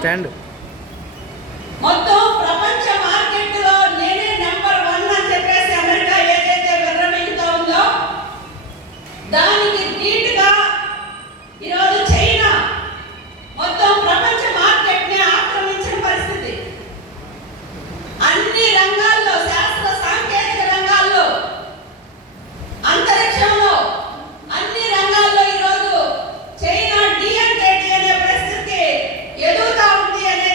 Stand మొత్తం ప్రపంచ మార్కెట్లో నేనే నెంబర్ 1 అని చెప్పేసి అమెరికా ఏదైతే విర్రవీగుతూ ఉందో దానికి ధీటుగా ఈరోజు చైనా మొత్తం ప్రపంచ మార్కెట్ని ఆక్రమించిన పరిస్థితి. అన్ని రంగాల్లో, శాస్త్ర సాంకేతిక రంగాల్లో, అంతరిక్షంలో, అన్ని రంగాల్లో ఈరోజు చైనా డి అంటే డి అనే పరిస్థితికి ఎదుగుతా ఉంది అనే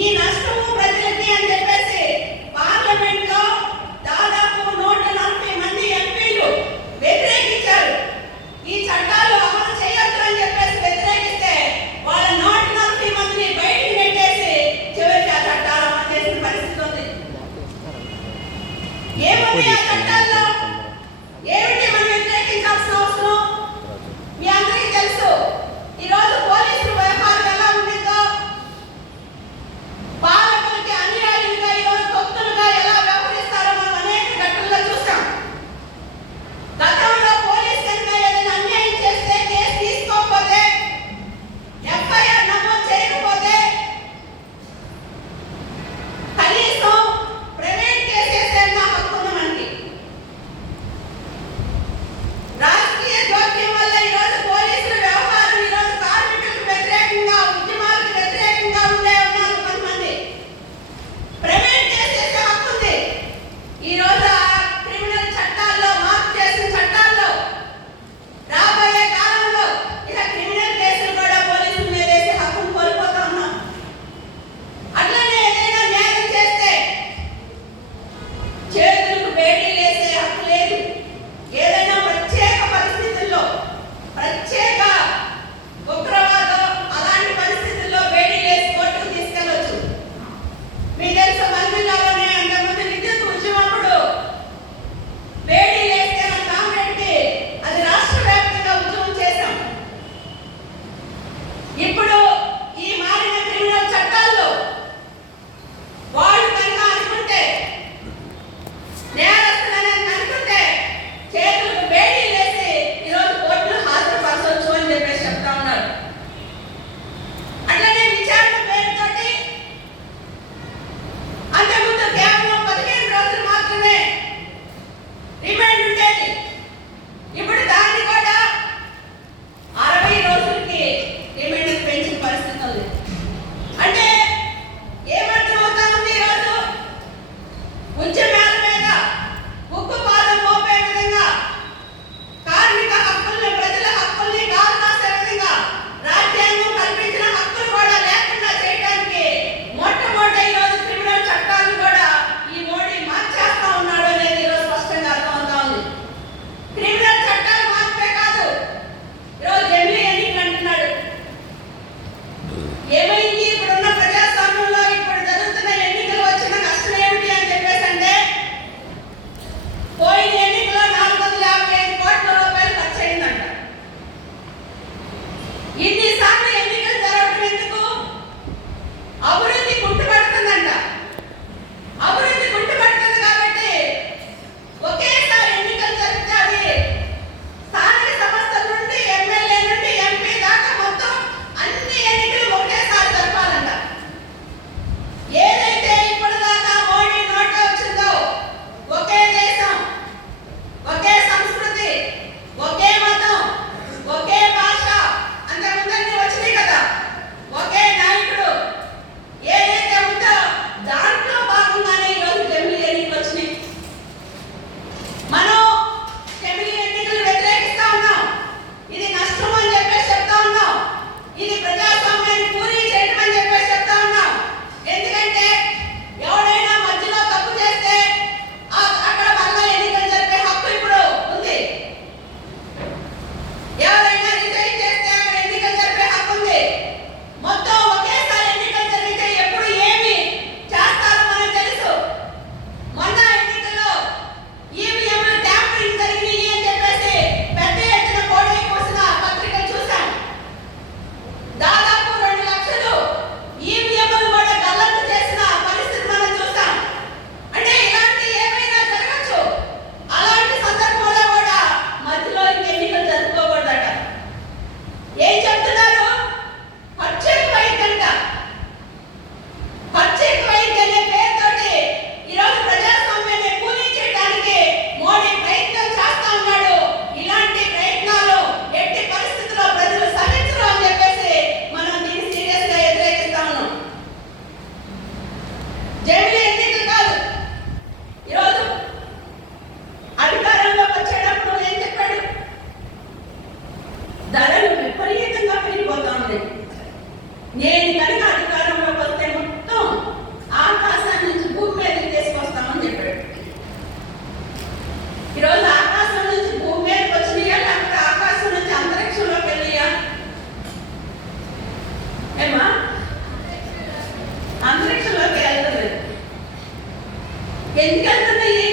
ఈ నష్టము ప్రజలకి అని చెప్పేసి పార్లమెంట్ లో దాదాపు 140 మంది ఎంపీలు వ్యతిరేకించారు. ఈ చట్టాలు అమలు చేయొద్దు అని చెప్పేసి వ్యతిరేకిస్తే వాళ్ళ 140 మందిని బయటికి నెట్టేసి చివరికి ఆ చట్టాలు అమలు చేసిన పరిస్థితి ఉంది. ఏముంది ఆ చట్టాల్లో? ఏమిటి మనం వ్యతిరేకించాల్సిన అవసరం? మీ అందరికీ తెలుసు. ఈరోజు పోలీసుల వ్యవహారం ఎలా ఉండిందో, పాలకులకి అన్యాయంగా ఈరోజు తొత్తులుగా ఎలా వ్యవహరిస్తున్నారు అంతరిక్షంలోకి వెళ్తుంది. ఎందుకు వెళ్తున్నాయి?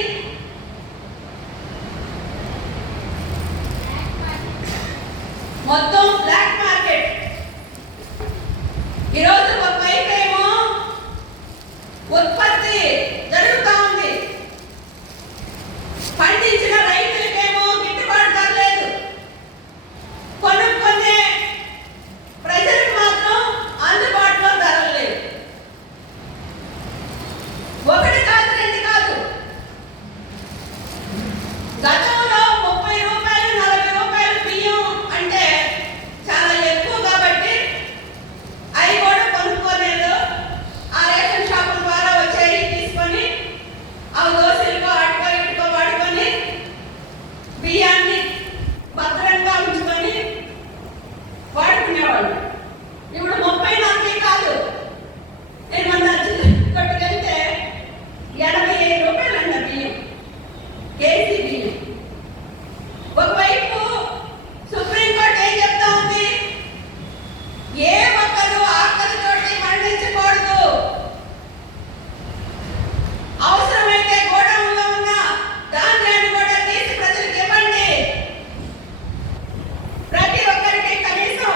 మొత్తం బ్లాక్ మార్కెట్. ఈరోజు ఒకవైపు ఏమో ఉత్పత్తి జరుగుతూ ఉంది, పండించిన రైతులకేమో గిట్టుబాటు ధర లేదు, కొనుక్కునే ప్రజలకు మాత్రం అందుబాటులో ధరలు లేవు. ఒకటి కాదు, రెండు కాదు, గతంలో 30 రూపాయలు 40 రూపాయలు బియ్యం అంటే చాలా ఎక్కువ కాబట్టి అవి కూడా కొనుక్కోలేదు. ఆ రేషన్ షాపుల ద్వారా వచ్చేవి తీసుకొని అవి దోశలకో అటుకో ఇటుకో వాడుకొని బియ్యాన్ని భద్రంగా ఉంచుకొని వాడుకునేవాళ్ళు. ఇప్పుడు 30-40 కాదు, నేను మొన్న కొట్టుకెళ్తే 85 రూపాయలు అంట బియ్యం, కేజీ బియ్యం. ఒకవైపు సుప్రీంకోర్టు ఏం చెప్తా ఉంది? ఏ ఒక్కరు ఆకలితోటి మరణించకూడదు, అవసరమైతే గోడౌన్లో ఉన్న ధాన్యాన్ని కూడా తీసి ప్రజలకు ఇవ్వండి, ప్రతి ఒక్కరికి కనీసం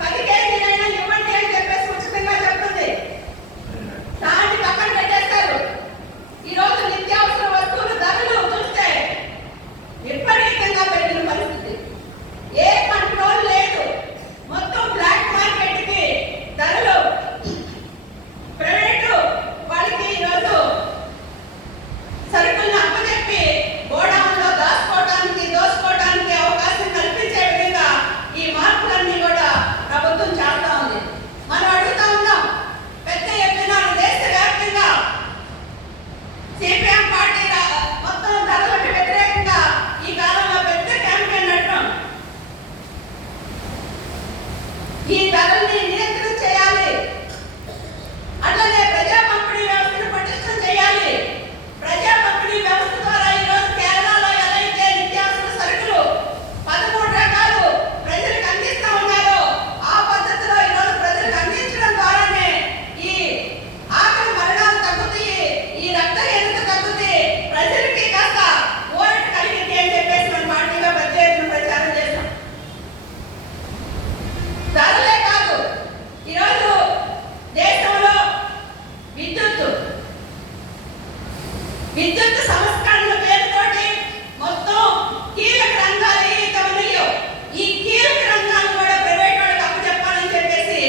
10 కేజీలైనా ఇవ్వండి అని చెప్పేసి ఉచితంగా చెప్తుంది. దాన్ని పక్కన పెట్టేస్తారు. ఈరోజు నిత్యావసర వస్తువుల ధరలు చూస్తే విపరీతంగా పెరిగిన పరిస్థితి, ఏ కంట్రోల్ లేదు. మొత్తం బ్లాక్ మార్కెట్కి ధరలు ప్రైవేటు వాళ్ళకి ఈరోజు సరుకులను అప్పచెప్పి గోడౌన్లో దోసుకోవడానికి అవకాశం కల్పించే విధంగా ఈ మార్పులన్నీ కూడా ప్రభుత్వం చేస్తా ఉంది. మనం అడుగుతా ఉన్నాం, పెద్ద ఎత్తున దేశవ్యాప్తంగా సిపిఎం పార్టీ మొత్తం ధరలకు వ్యతిరేకంగా ఈ కాలంలో పెద్ద క్యాంపెయిన్ నడపడం, ఈ ధరల్ని నియంత్రణ చేయాలి, అట్లనే ప్రజా పంపిణీ వ్యవస్థను పటిష్టం చేయాలి. ప్రజా పంపిణీ వ్యవస్థ ద్వారా ఈరోజు కేరళలో ఎలా అయితే నిత్యావసర సరుకులు 13 రకాలు ప్రజలకు అందిస్తా ఉన్నారో ఆ పద్ధతిలో ఈరోజు ప్రజలకు అందించడం ద్వారానే ఈ ఆకలి మరణాలు తగ్గుతాయి, ఈ రక్తహీనత తగ్గుతాయి, ప్రజలకి కాస్త ఊరట కలిగింది అని చెప్పేసి మన పార్టీలో పెద్ద ఎత్తున ప్రచారం చేస్తాం. ధరలే కాదు, ఈరోజు దేశంలో విద్యుత్ సంస్కరణల పేరుతోటి మొత్తం కీలక రంగాలు ఏవైతే ఉన్నాయో ఈ కీలక రంగాలు కూడా ప్రైవేట్ వాళ్ళకి అప్పచెప్పాలని చెప్పేసి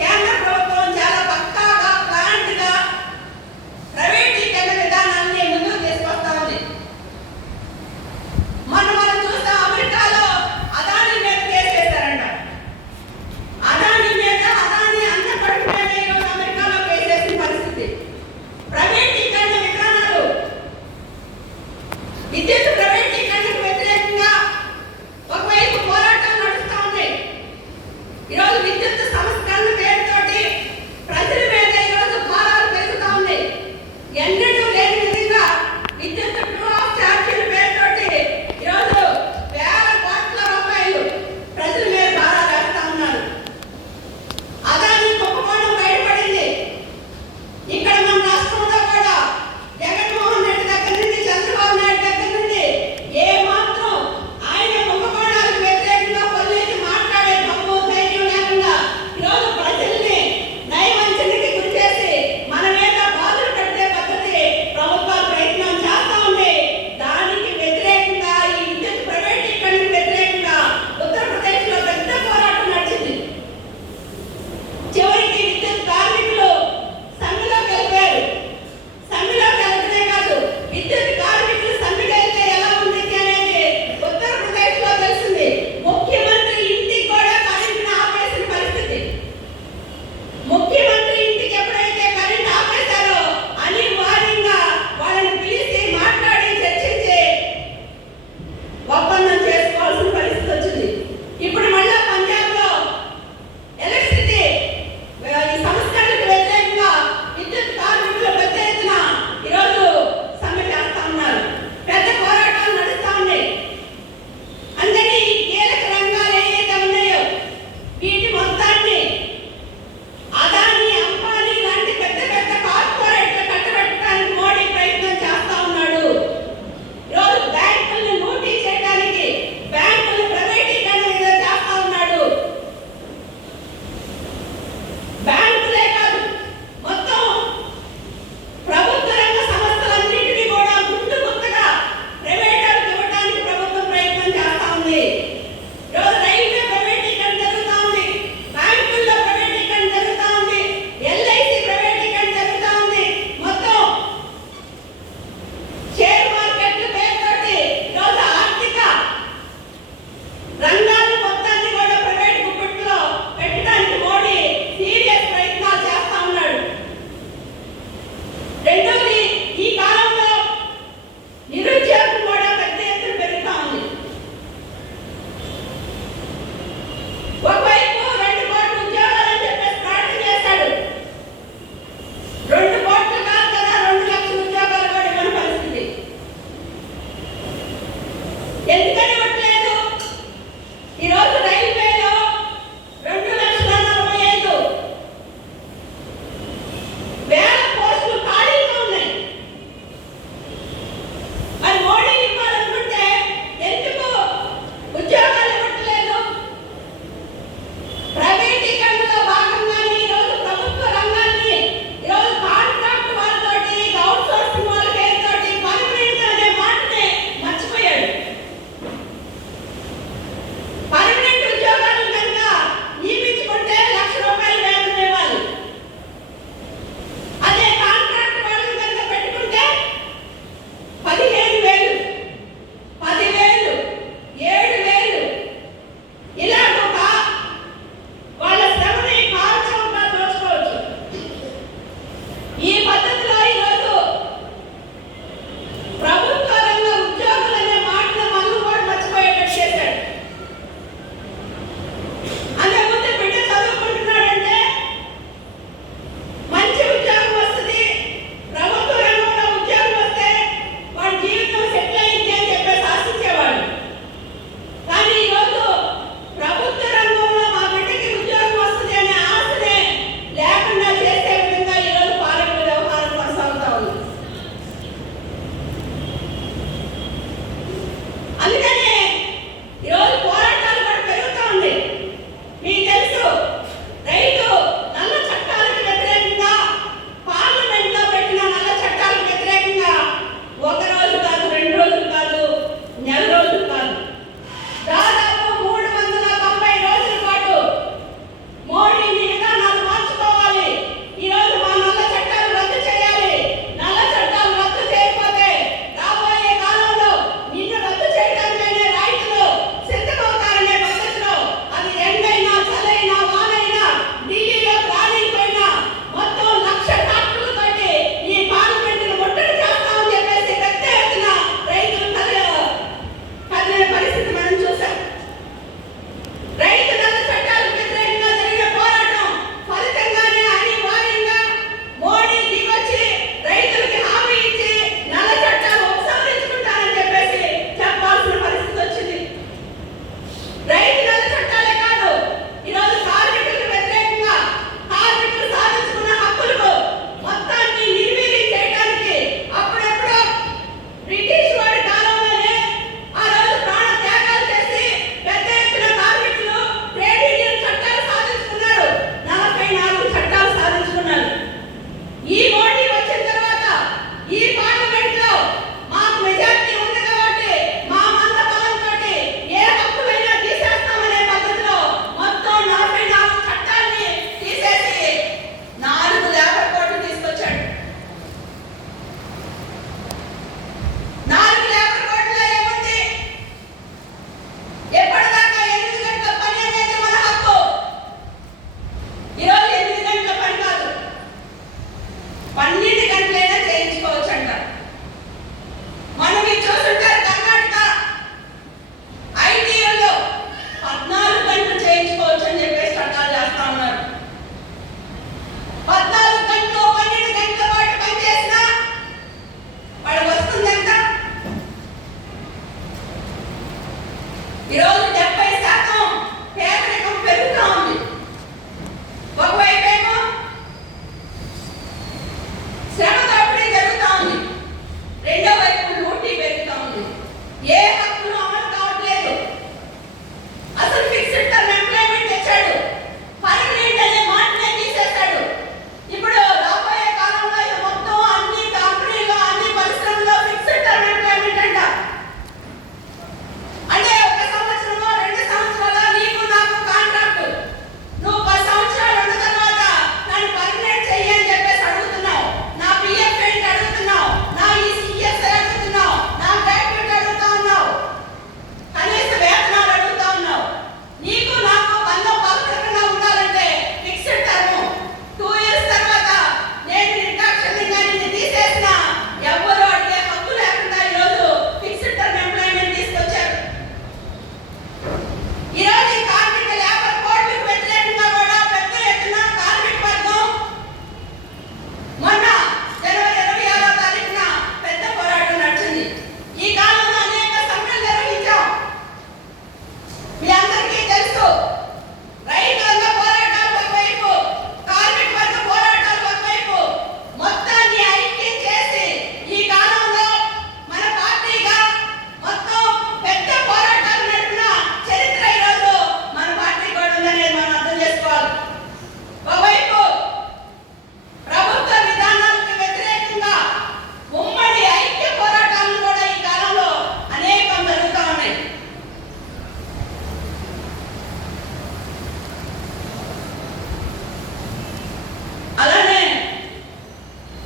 కేంద్ర ప్రభుత్వం చాలా పక్కాగా ప్లాన్డ్గా ప్రైవేటీకరణ విధానాన్ని ముందుకు తీసుకొస్తా ఉంది. మనం చూస్తాం, అమెరికాలో అదానీ మీద కేసు వేశారంట. అదానీ అన్న కొడుకు మీద ఈరోజు అమెరికాలో కేసు వేసిన పరిస్థితి. ప్రైవేటీకరణ విధానాలు 2 కోట్లు కాదు కదా, 2 లక్షల ఉద్యోగాలు కూడా ఇవ్వని పరిస్థితి. ఎందుకని ఇవ్వట్లేదు? ఈరోజు రైల్వేలో 2,45,000 పోస్టులు ఖాళీగా ఉన్నాయి. మరి మోడీ ఇవ్వాలనుకుంటే ఎందుకు ఉద్యోగాలు ఇవ్వట్లేదు? ప్రైవేటీకరణలో భాగంగానే ఈరోజు ప్రభుత్వ రంగాన్ని ఈరోజు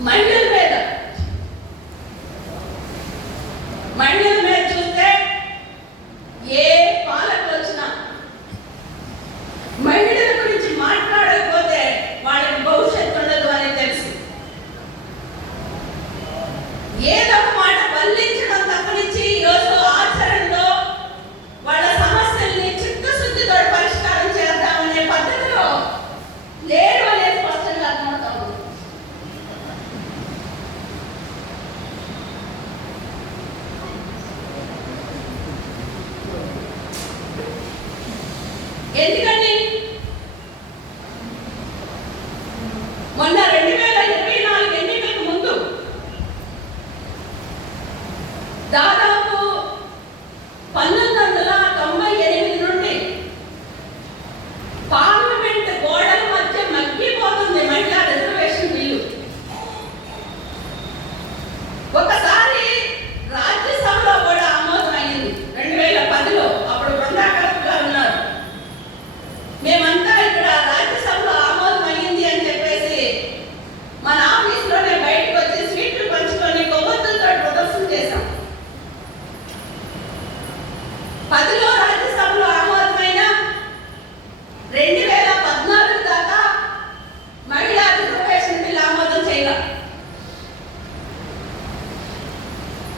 మహిళల మీద చూస్తే ఏ పాలకులు వచ్చినా మహిళల గురించి మాట్లాడకపోతే వాళ్ళకి భవిష్యత్తు ఉండదు అని తెలుసు. ఏదో ఒక మాట వల్లించడం తప్పనిచ్చి ఈరోజు ఆచరణలో వాళ్ళ సమస్యల్ని చిత్తశుద్ధితో పరిష్కారం చేద్దామనే పద్ధతిలో లేరు అనేది స్పష్టంగా అర్థమవుతాము. ఎందుకని మొన్న 2024 ఎన్నికలకు ముందు దాదాపు 1998 నుండి పార్లమెంట్ గోడల మధ్య మగ్గిపోతుంది మహిళా రిజర్వేషన్ బిల్లు. ఒకసారి రాజ్యసభలో కూడా ఆమోదం అయింది 2010లో. అప్పుడు బృందాకర్ గారు ఉన్నారు. మేమంతా ఇక్కడ రాజ్యసభలో ఆమోదం అయ్యింది అని చెప్పేసి మన ఆఫీస్లోనే బయటకు వచ్చి స్వీట్లు పంచుకొని కొవ్వొత్తులతో ప్రదర్శన చేశాం. 10లో రాజ్యసభలో ఆమోదమైన 2014 దాకా మహిళా రిజర్వేషన్ బిల్ ఆమోదం చేయాలి.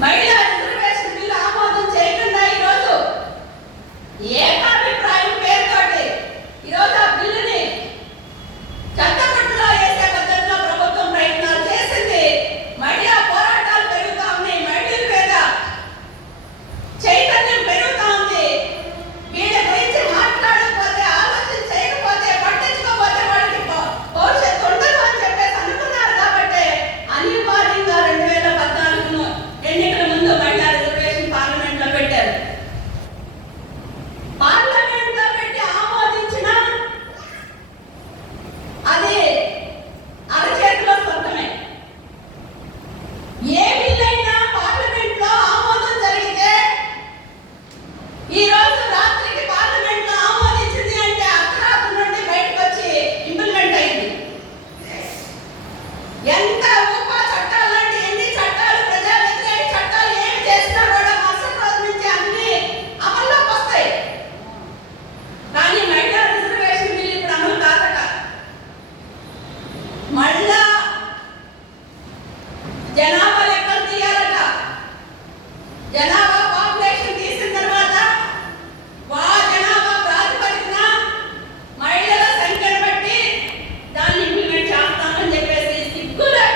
మహిళా రిజర్వేషన్ బిల్ ఆమోదం చేయకుండా ఈరోజు ఏకాభిప్రాయం పేరుతోటి ఈరోజు ఆ బిల్లుని చట్టపట్టులో వేసే పద్ధతిలో ప్రభుత్వం ప్రయత్నాలు చేసింది. మహిళా పోరాటాలు పెరుగుతా ఉన్నాయి. మహిళల మీద చైతన్యం పెరుగుతా ఉంది. వీళ్ళ గురించి మాట్లాడకపోతే, ఆలోచన చేయకపోతే, పట్టించుకోకపోతే వాళ్ళకి భవిష్యత్తు ఉండదు అని చెప్పేసి అనుకున్నారు. కాబట్టి అనివార్యంగా 2014 ఎన్నికల ముందు మహిళా రిజర్వేషన్ పార్లమెంట్ లో పెట్టారు. పార్లమెంట్ లో పెట్టి ఆమోదించిన అది అరచేతిలో స్వర్గమే. ఏ బిల్ అయినా పార్లమెంట్ లో ఆమోదం జరిగితే ఈ రోజు రాత్రికి పార్లమెంట్ లో ఆమోదించింది అంటే అర్ధరాత్రి నుండి బయటకు వచ్చి ఇంప్లిమెంట్ అయింది. ఎంత ఉపా చట్టాలు లాంటి ఎన్ని చట్టాలు, ప్రజా వ్యతిరేక చట్టాలు ఏమి చేసినా కూడా మరుసటి రోజు నుంచి అన్ని అమల్లోకి వస్తాయి. కానీ మహిళా రిజర్వేషన్ బిల్ ఇప్పుడు అమలు కాదట. మళ్ళా జనాభా లెక్కలు తీయాలట. జనాభా పాపులేషన్ తీసిన తర్వాత జనాభా ప్రాతిపదికన మహిళల సంఖ్యను బట్టి దాన్ని ఇంప్లిమెంట్ చేస్తామని చెప్పేసి సిగ్గు లేకుండా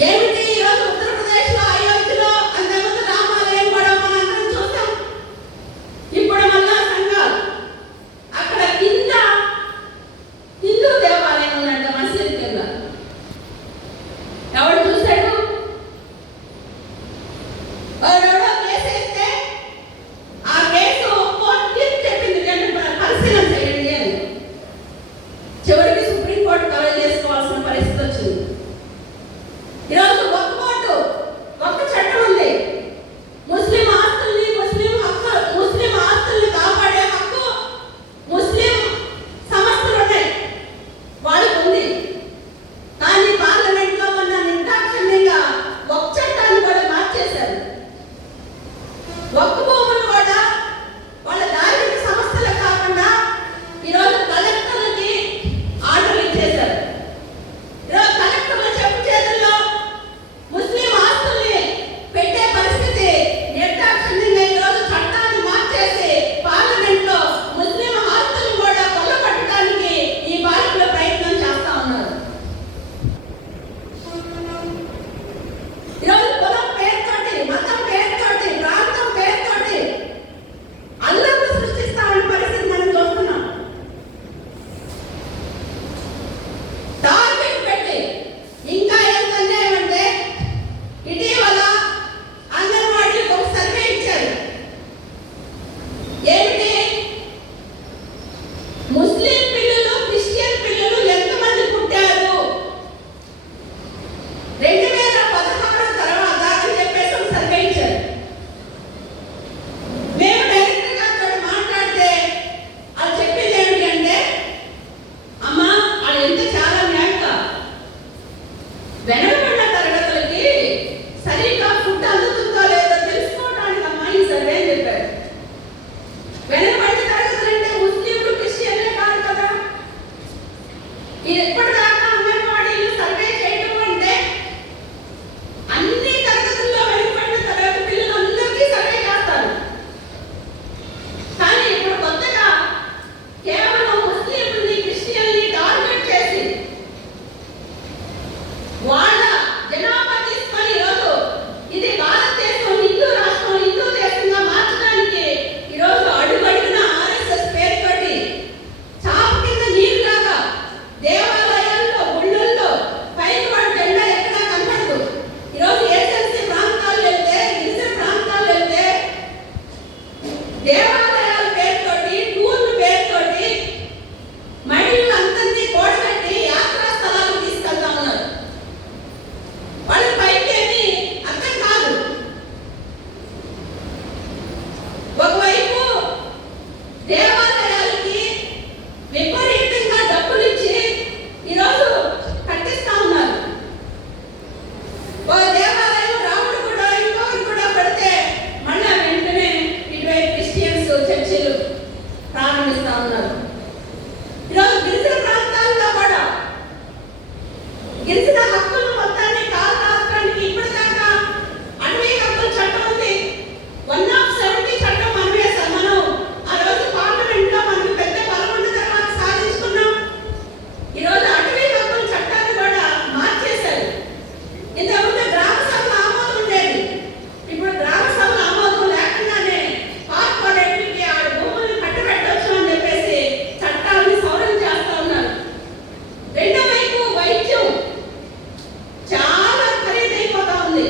ఏమిటి ఈరోజు ఉత్తరప్రదేశ్లో అయోధ్యలో అంతకుముందు రామాలయం కూడా మనందరం చూసాం. ఇప్పుడు మళ్ళా సంఘాలు అక్కడ కింద హిందూ దేవాలయం ఉందంట మసీద్ కింద. ఎవడు చూశాడు? ఎవడో కేసేస్తే ఆ కేసు కోర్టు తీర్పు చెప్పింది, పరిశీలన చేయండి అని. చివరికి సుప్రీంకోర్టు కవర్ చేసుకోవాల్సిన పరిస్థితి వచ్చింది. ఈరోజు ఒక్క కోర్టు ఒక్క చట్టం ఉంది. ముస్లిం ఆస్తుల్ని ముస్లిం ఆస్తుల్ని కాపాడే హక్కు ముస్లిం సంస్థలు ఉన్నాయి, వాళ్ళకు ఉంది. కానీ పార్లమెంట్ లో ఉన్న నిర్దాక్షిణ్యంగా ఒక్క చట్టాన్ని కూడా మార్చేశారు. ఒక్క భూములు కూడా వాళ్ళ ధార్మిక సంస్థలు కాకుండా ఈరోజు కలెక్టర్లకి ఆర్డర్లు ఇచ్చేశారు. ఈరోజు కలెక్టర్ల చెప్పు చేతుల్లో ముస్లిం ఆస్తుల్ని పెట్టే పరిస్థితి నిర్దాక్షిణ్యంగా ఈరోజు చట్టాన్ని మార్చేసి పార్లమెంట్ లో ముస్లిం ఆస్తులను కూడా కొల్లగొట్టడానికి ఈ పాలకులు ప్రయత్నం చేస్తా ఉన్నారు. ఈరోజు కులం పేరుతోటి, మతం పేరుతోటి, ప్రాంతం పేరుతోటి అల్లర్లు సృష్టిస్తామన్న పరిస్థితి మనం చూస్తున్నాం. టార్గెట్ పెట్టి ఇంకా ఎంత అన్యాయం అంటే ఇటీవల అంగన్వాడీలకు ఒక సర్వే ఇచ్చారు. ఏమిటి? ముస్లిం పిల్లలు క్రిస్టియన్ పిల్లలు ఎంతమంది పుట్టారు 2016 తర్వాత అని చెప్పేసి ఒక సర్వే ఇచ్చారు. మేము డైరెక్టర్ గారితో మాట్లాడితే వాళ్ళు చెప్పింది ఏమిటి అంటే, అమ్మా వాళ్ళు ఎంత చాలా న్యాయంగా వెనకబడిన తరగతులకి సరిగ్గా ఫుడ్ అందుతుందో లేదో తెలుసుకోవడానికి అమ్మా ఈ సర్వే అని చెప్పారు. వెనకబడిన తరగతులు అంటే ముస్లింలు క్రిస్టియన్లే కాదు కదా. ఇప్పటిదాకా అంగన్వాడీలు సర్వే చేయడం అంటే అన్ని తరగతుల్లో వెనుకబడిన తరగతి పిల్లలందరికీ సర్వే చేస్తారు. కానీ ఇప్పుడు కొత్తగా కేవలం ముస్లింలని క్రిస్టియన్ని టార్గెట్ చేసి వాళ్ళ జనాభా తీసుకొని ఈరోజు ఇది భారతదేశం హిందూ రాష్ట్రం, హిందూ దేశంగా మార్చడానికి ఈరోజు అడుగడుగున ఆర్ఎస్ఎస్ పేరుతోటి చాప కింద నీరులాగా దేవాలయాల్లో గుళ్ళల్లో పైకి వాడి జెండా ఎక్కడా కనపడదు. ఈరోజు ఏజెన్సీ ప్రాంతాలు వెళ్తే, గిరిజన ప్రాంతాలు వెళ్తే దేవాలయాల పేరుతోటి, టూర్ల పేరుతోటి మహిళలందరినీ కూడబెట్టి యాత్రా స్థలాలకు తీసుకెళ్తా ఉన్నారు. వాళ్ళ పైకి ఏమీ అర్థం కాదు. ఒకవైపు దేవాలయాలకి విపరీతంగా డబ్బులు ఇచ్చి ఈరోజు కట్టిస్తా ఉన్నారు. ఒక దేవాలయం రాముడు కూడా ఇంకొకరు కూడా పెడితే మళ్ళీ వెంటనే ఇటువైపు క్రిస్టియన్స్ చర్చిలు ప్రారంభిస్తా ఉన్నారు. ఈరోజు గిరిజన ప్రాంతాల్లో కూడా గిరిజన హక్కులు మొత్తాన్ని కాలు రాష్ట్రానికి ఇప్పటిదాకా అటవీ హక్కుల చట్టం ఉంది. 170 చట్టం మనం వేసాం. మనం ఆ రోజు పార్లమెంట్ లో మనకు పెద్ద బలమున్న తర్వాత సాధించుకున్నాం. ఈరోజు అటవీ హక్కుల చట్టాన్ని కూడా మార్చేశారు. ఇంతకుముందు గ్రామ సభల ఆమోదం ఉండేది. ఇప్పుడు గ్రామ సభల ఆమోదం లేకుండానే కార్పొరేట్లకి ఆ భూముల్ని కట్టబెట్టొచ్చు అని చెప్పేసి చట్టాలని సవరణ చేస్తా ఉన్నారు. రెండో వైపు వైద్యం చాలా ఖరీదైపోతా ఉంది.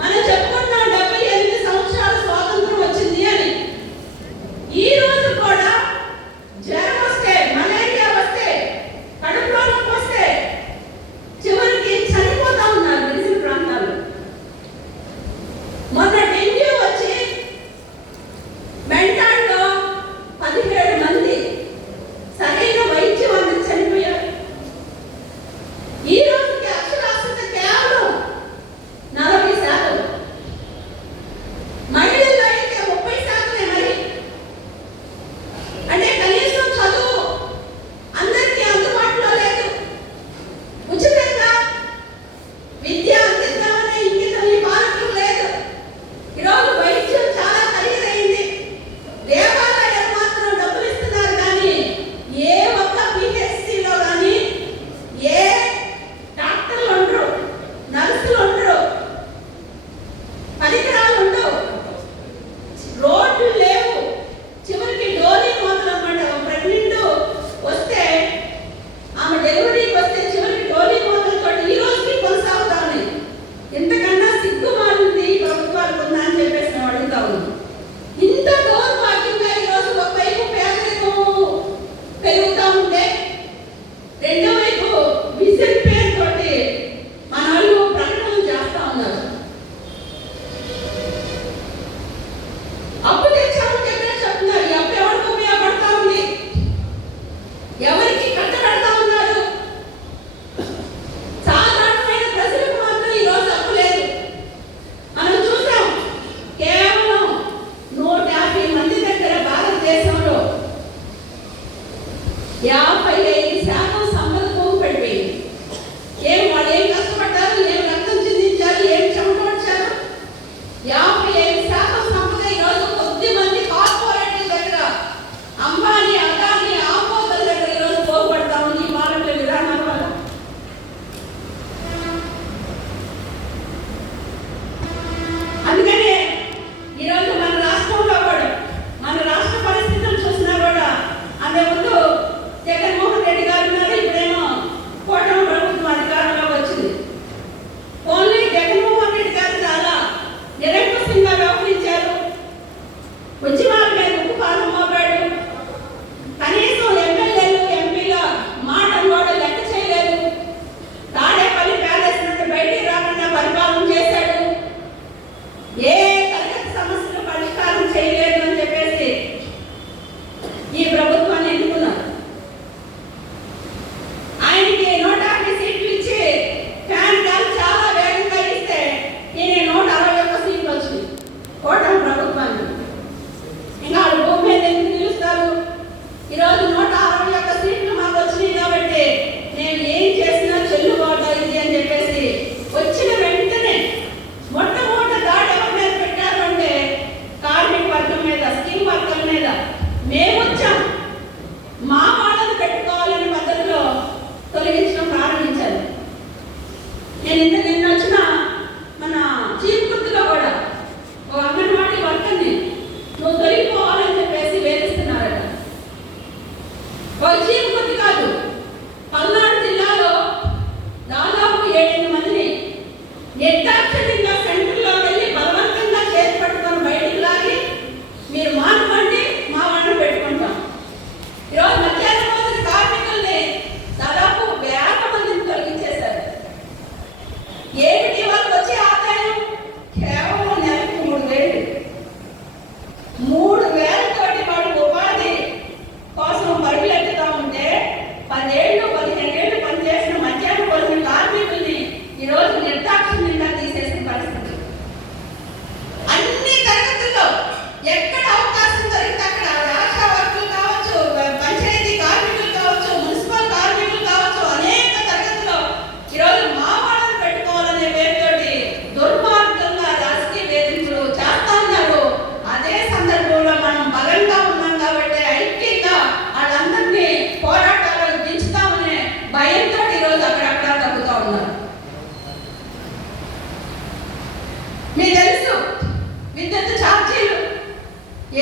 మనం చెప్పుకుంటున్నాం 78 సంవత్సరాల స్వాతంత్రం వచ్చింది అని. ఈ రోజు కూడా జ్వరం వస్తే, మలేరియా వస్తే, కడుపులో నొప్పి వస్తే చివరికి చనిపోతా ఉన్నారు గిరిజన ప్రాంతాల్లో. మొన్న డెంగ్యూ వచ్చి మెంటాల్లో 17 మంది సరైన వైద్యం అంది చనిపోయారు. ఈ రోజుకి అక్షరాస్యత కేవలం 40%. మహిళల్లో అయితే 30%. మరి అంటే కనీసం చదువు అందరికీ అందుబాటులో లేదు. ఉచితంగా విద్య అందిద్దామనే ఇంగితం ఈ పాలకులకు లేదు. ఈరోజు వైద్యం చాలా ఖరీదైంది. దేవాలయాలు మాత్రం డబ్బులు ఇస్తున్నారు కానీ ఏ ఒక్క పిహెచ్సిలో కానీ ఏ డాక్టర్లు ఉండరు. నిన్న వచ్చిన మన చీపుకుర్తిలో కూడా ఒక అంగన్వాడీ వర్కర్ని నువ్వు తొలగిపోవాలని చెప్పేసి వేధిస్తున్నారట. ఒక చీపుకుర్తి కాదు, పల్నాడు జిల్లాలో దాదాపు 7 మందిని నిర్దాక్షిణ్యంగా సెంటర్లో వెళ్ళి బలవంతంగా చేతి పట్టుకొని బయటికి లాగి మీరు మానుకోండి, మా వాళ్ళని పెట్టుకుంటాం. ఈరోజు మధ్యాహ్న భోజన కార్మికుల్ని దాదాపు 1000 మందిని తొలగించేశారు. ఏమిటి వాళ్ళకి వచ్చే ఆదాయం? కేవలం నెలకు 3000. 3000 తోటి వాడు ఉపాధి కోసం పరుగులెత్తుతా ఉంటే 10 ఏళ్ళు 15 ఏళ్ళు పనిచేసిన మధ్యాహ్న భోజన కార్మికుల్ని ఈరోజు నిర్దాక్షిణ్యంగా తీసేసిన పరిస్థితి. అన్ని తరగతుల్లో ఎక్కడ అవకాశం దొరికితే అక్కడ ఆశా వర్కులు కావచ్చు, పంచాయతీ కార్మికులు కావచ్చు, మున్సిపల్ కార్మికులు కావచ్చు, అనేక తరగతుల్లో ఈరోజు మా వాళ్ళని పెట్టుకోవాలనే పేరుతోటి దుర్మార్గంగా రాజకీయ వేధింపులు చేస్తా ఉన్నారు. అదే సందర్భంలో మనం బలంగా ఉన్నాం కాబట్టి ఐక్యంగా వాళ్ళందరినీ పోరాటాలు దించుతామనే భయంతో ఈరోజు అక్కడక్కడ తగ్గుతా ఉన్నారు. మీకు తెలుసు, విద్యుత్ ఛార్జీలు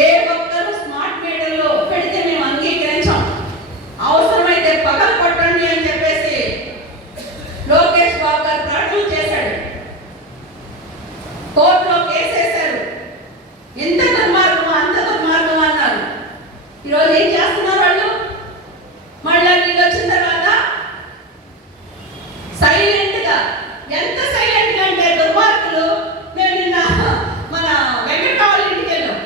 ఏ ఒక్కరు స్మార్ట్ మీటర్లు పెడితే మేము అంగీకరించాం, అవసరమైతే పగలు కొట్టండి అని చెప్పేసి లోకేష్ బాబు గారు ప్రకటన చేశాడు. కోర్టులో కేసేశారు. ఎంత దుర్మార్గం, అంత దుర్మార్గం అన్నారు. ఈరోజు ఏం చేస్తున్నారు వాళ్ళు? మళ్ళీ వీళ్ళు వచ్చిన తర్వాత సైలెంట్గా, ఎంత సైలెంట్గా అంటే దుర్మార్గులు, మేము నిన్న మన వెంకట్రావు ఇంటికి వెళ్ళాం.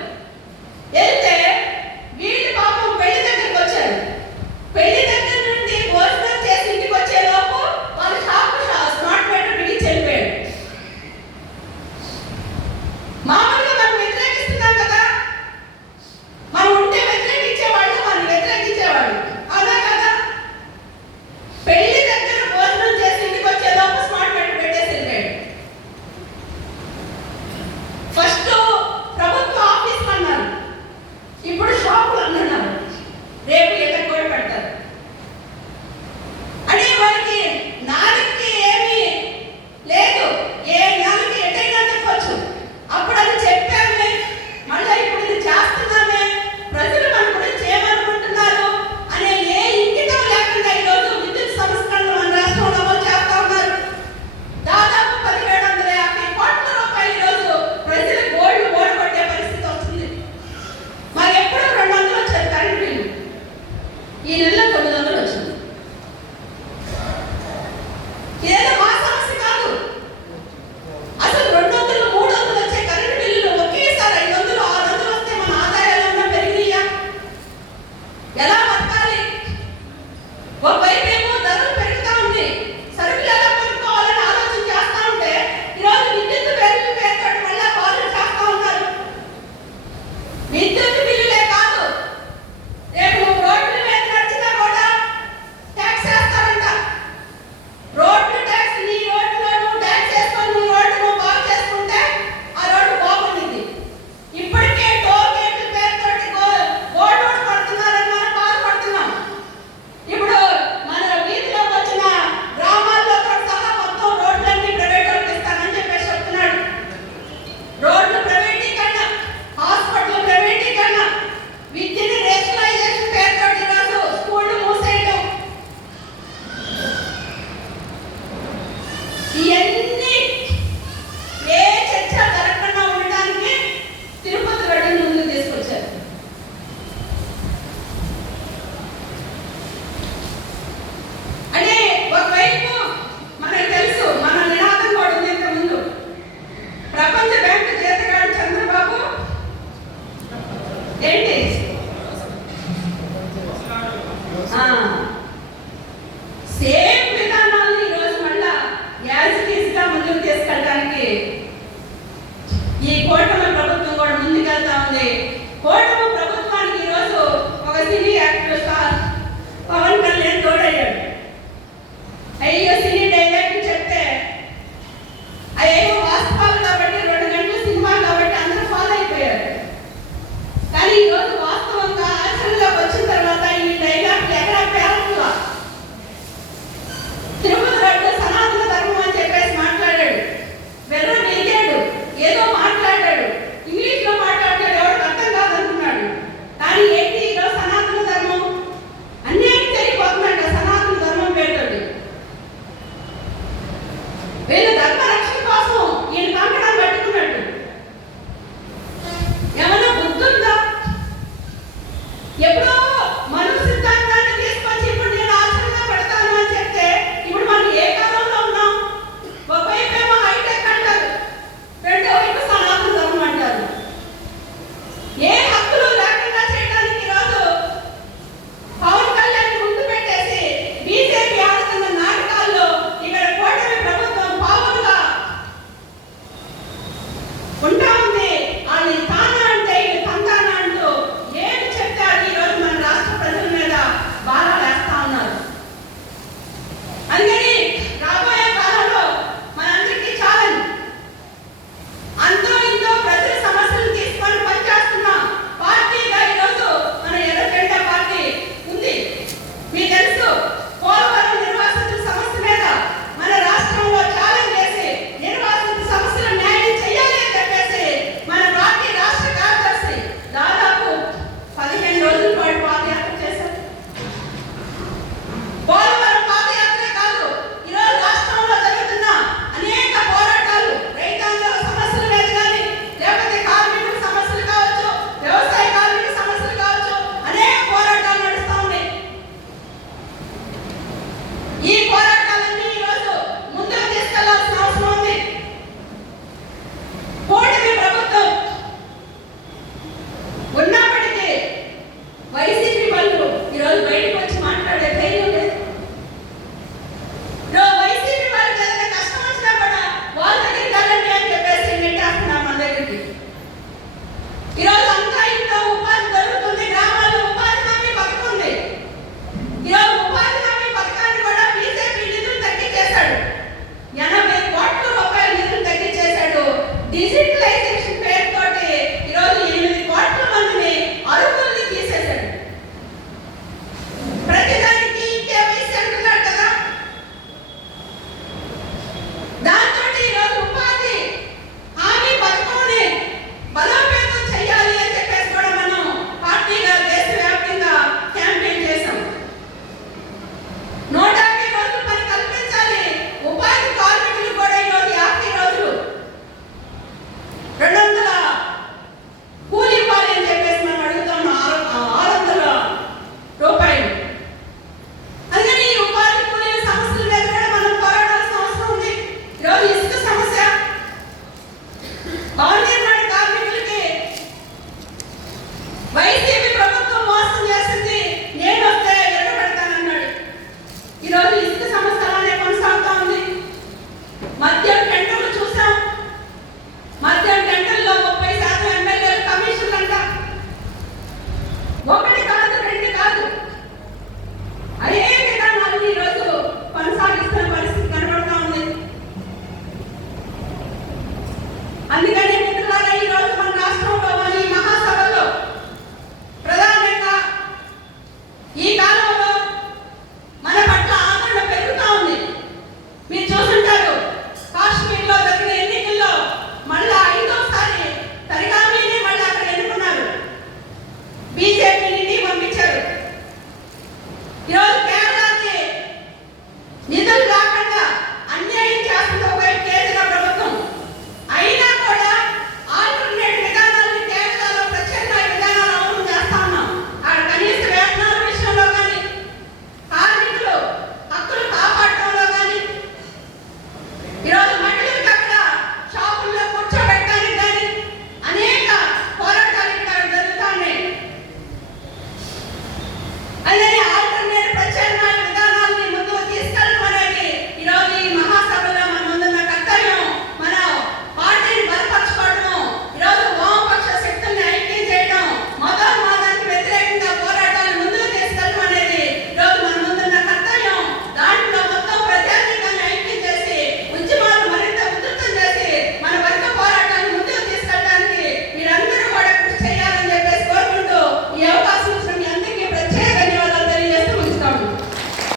అందుకని